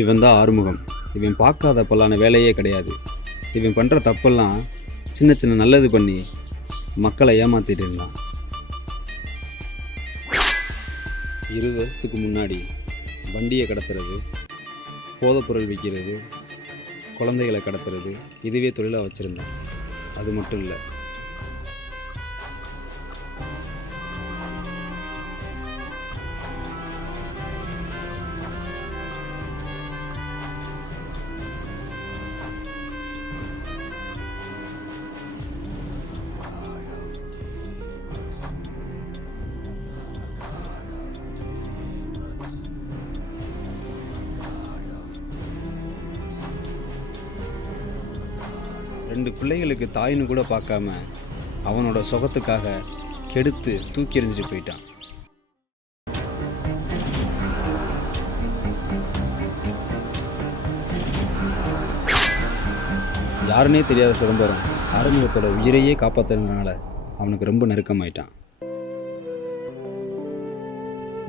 இவன் தான் ஆறுமுகம். இவன் பார்க்காத பல்லான வேலையே கிடையாது. இவன் பண்ணுற தப்பெல்லாம் சின்ன சின்ன நல்லது பண்ணி மக்களை ஏமாற்றிட்டு இருந்தான். 20 வருஷத்துக்கு முன்னாடி வண்டியை கடத்துறது, போதைப்பொருள் விற்கிறது, குழந்தைகளை கடத்துறது இதுவே தொழிலாக வச்சுருந்தான். அது மட்டும் இல்லை, ரெண்டு பிள்ளைகளுக்கு தாயின்னு கூட பார்க்காம அவனோட சுகத்துக்காக கெடுத்து தூக்கி எறிஞ்சிட்டு போயிட்டான். யாருன்னே தெரியாத சிதம்பரம் ஆறுமுகத்தோட உயிரையே காப்பாற்றுறதுனால அவனுக்கு ரொம்ப நெருக்கமாயிட்டான்.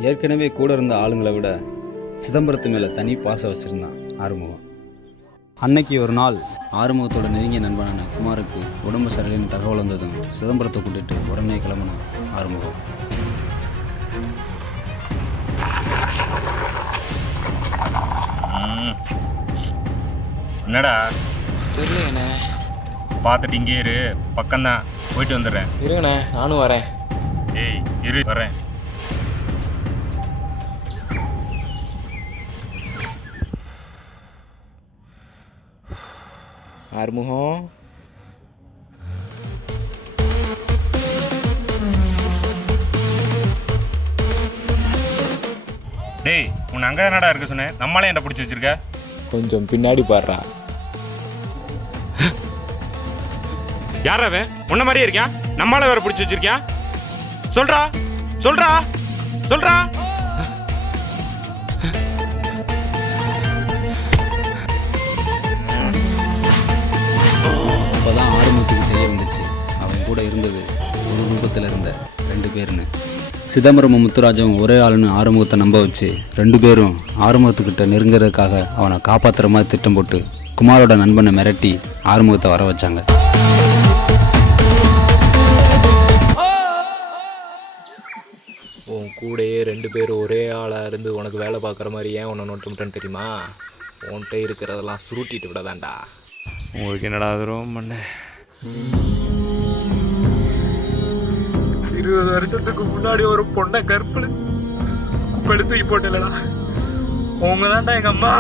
ஏற்கனவே கூட இருந்த ஆளுங்களை விட சிதம்பரத்து மேலே தனி பாசம் வச்சுருந்தான் ஆறுமுகம். அன்னைக்கு ஒரு நாள் ஆறுமுகத்தோட நெருங்கிய நண்பனான குமாருக்கு உடம்பு சரியில்லைன்னு தகவல் வந்ததும் சிதம்பரத்தை கூட்டிட்டு உடனே கிளம்பணும் ஆறுமுகம். என்னடா தெரியலண்ணே, பார்த்துட்டு இங்கே இரு, பக்கம்தான், போயிட்டு வந்துடுறேன். இருங்கண்ணே, நானும் வரேன். ஏய் இரு, வரேன். ஆறுமுகம், டேய் உன்னை அங்கே என்னடா இருக்க சொன்னேன், நம்மளால என்ன பிடிச்சி வச்சிருக்க? கொஞ்சம் பின்னாடி பாடுறா. யாரா அவன்? உன்ன மாதிரியே இருக்கான், நம்மளால வேற பிடிச்சி வச்சிருக்கியான்? சொல்றா சொல்றா சொல்றா. அப்போதான் ஆறுமுகத்துக்கு தெரிய இருந்துச்சு அவன் கூட இருந்தது ஒரு ரூபத்தில் இருந்த 2 பேர்னு. சிதம்பரமும் முத்துராஜவும் ஒரே ஆளுன்னு ஆறுமுகத்தை நம்ப வச்சு 2 பேரும் ஆறுமுகத்துக்கிட்ட நெருங்கிறதுக்காக அவனை காப்பாற்றுற மாதிரி திட்டம் போட்டு குமாரோட நண்பனை மிரட்டி ஆறுமுகத்தை வர வச்சாங்க. உன் கூடயே 2 பேர் ஒரே ஆளாக இருந்து உனக்கு வேலை பார்க்குற மாதிரி ஏன் உன்னை நோட்டமிட்டேன்னு தெரியுமா? உன்கிட்ட இருக்கிறதெல்லாம் சுருட்டிட்டு விட வேண்டா. உங்களுக்கு என்னடா அதுவும் பண்ண? 20 வருஷத்துக்கு முன்னாடி ஒரு பொண்ணை கற்பழிச்சு படுத்து போட்டலடா. உங்க தான்டா எங்க அம்மா.